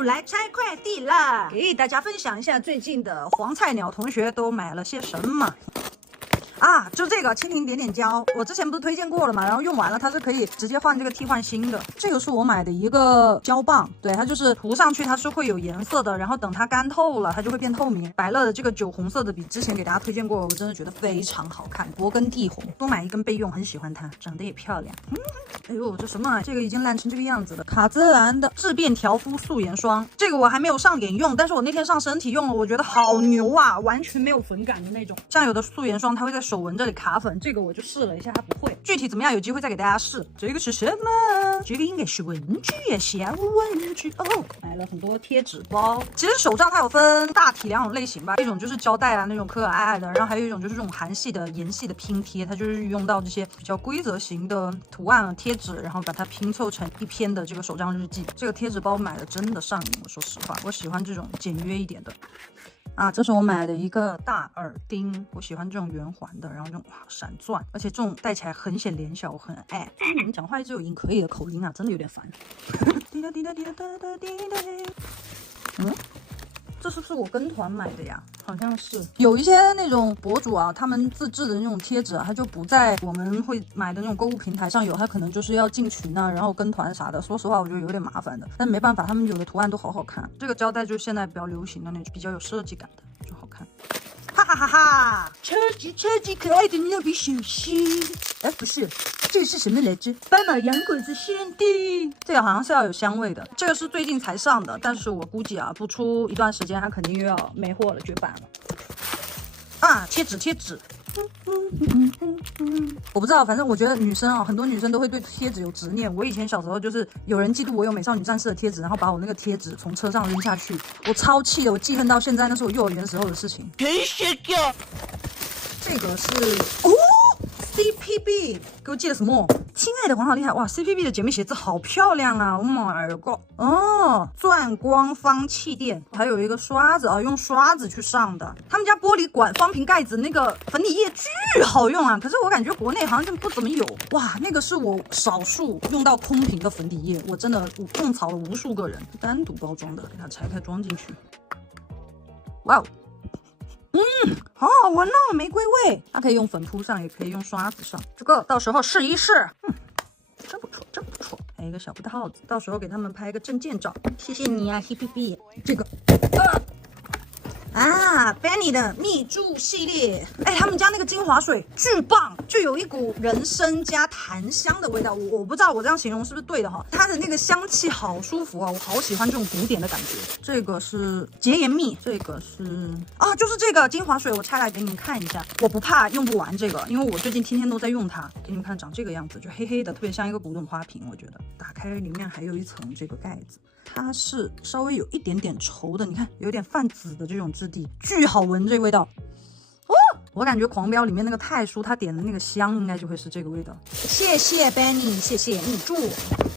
又来拆快递啦！给大家分享一下最近的黄菜鸟同学都买了些什么。啊，就这个蜻蜓点点胶，我之前不是推荐过了嘛，然后用完了它是可以直接换这个替换新的。这个是我买的一个胶棒，对，它就是涂上去它是会有颜色的，然后等它干透了它就会变透明。百乐的这个酒红色的比之前给大家推荐过，我真的觉得非常好看，勃艮第红，多买一根备用，很喜欢它，长得也漂亮。哎呦，这什么啊？这个已经烂成这个样子了。卡姿兰的质变调肤素颜霜，这个我还没有上脸用，但是我那天上身体用了，我觉得好牛啊，完全没有粉感的那种。像有的素颜霜它会在手纹这里卡粉，这个我就试了一下，它不会。具体怎么样，有机会再给大家试。这个是什么？这个应该是文具呀，小文具哦。买了很多贴纸包。其实手账它有分大体两种类型吧，一种就是胶带啊那种可可爱爱的，然后还有一种就是这种韩系的颜系的拼贴，它就是用到这些比较规则型的图案贴纸，然后把它拼凑成一篇的这个手账日记。这个贴纸包买的真的上瘾，我说实话，我喜欢这种简约一点的。啊，这是我买的一个大耳钉，我喜欢这种圆环的，然后这种闪钻，而且这种戴起来很显脸小，我很爱。你们讲话一直有音可以的口音啊，真的有点烦。滴答滴答滴答哒哒滴答。这是不是我跟团买的呀？好像是。有一些那种博主啊，他们自制的那种贴纸啊，它就不在我们会买的那种购物平台上有，它可能就是要进群啊，然后跟团啥的。说实话，我觉得有点麻烦的，但没办法，他们有的图案都好好看。这个胶带就是现在比较流行的那种，比较有设计感的，就好看。哈哈哈哈！超级可爱的蜡笔小新。哎，不是，这个是什么来着？斑马洋果子限定，这个好像是要有香味的。这个是最近才上的，但是我估计啊，不出一段时间，它肯定又要没货了，绝版了。啊，贴纸。我不知道，反正我觉得女生啊，很多女生都会对贴纸有执念。我以前小时候就是有人嫉妒我有美少女战士的贴纸，然后把我那个贴纸从车上扔下去，我超气的，我记恨到现在，那是我幼儿园时候的事情。这个是CPB， 给我寄了什么？亲爱的黄好厉害哇 ！CPB 的姐妹鞋子好漂亮啊！我买了个哦，钻光方气垫，还有一个刷子啊，用刷子去上的。他们家玻璃管方瓶盖子那个粉底液巨好用啊，可是我感觉国内好像就不怎么有哇。那个是我少数用到空瓶的粉底液，我真的种草了无数个人。单独包装的，给它拆开装进去。哇哦！好好闻哦，玫瑰味。它可以用粉扑上，也可以用刷子上。这个到时候试一试。真不错，真不错。还有一个小布套子，到时候给他们拍一个证件照。谢谢你啊 ，HPB。这个Benny 的蜜珠系列，哎，他们家那个精华水巨棒，就有一股人参加檀香的味道。我不知道我这样形容是不是对的哈，它的那个香气好舒服啊，我好喜欢这种古典的感觉。这个是洁颜蜜，这个是啊，就是这个精华水，我拆来给你们看一下。我不怕用不完这个，因为我最近天天都在用它。给你们看，长这个样子，就黑黑的，特别像一个古董花瓶。我觉得打开里面还有一层这个盖子。它是稍微有一点点稠的，你看有点泛紫的这种质地，巨好闻这个味道。我感觉狂飙里面那个泰叔他点的那个香应该就会是这个味道。谢谢 Benny， 谢谢你祝。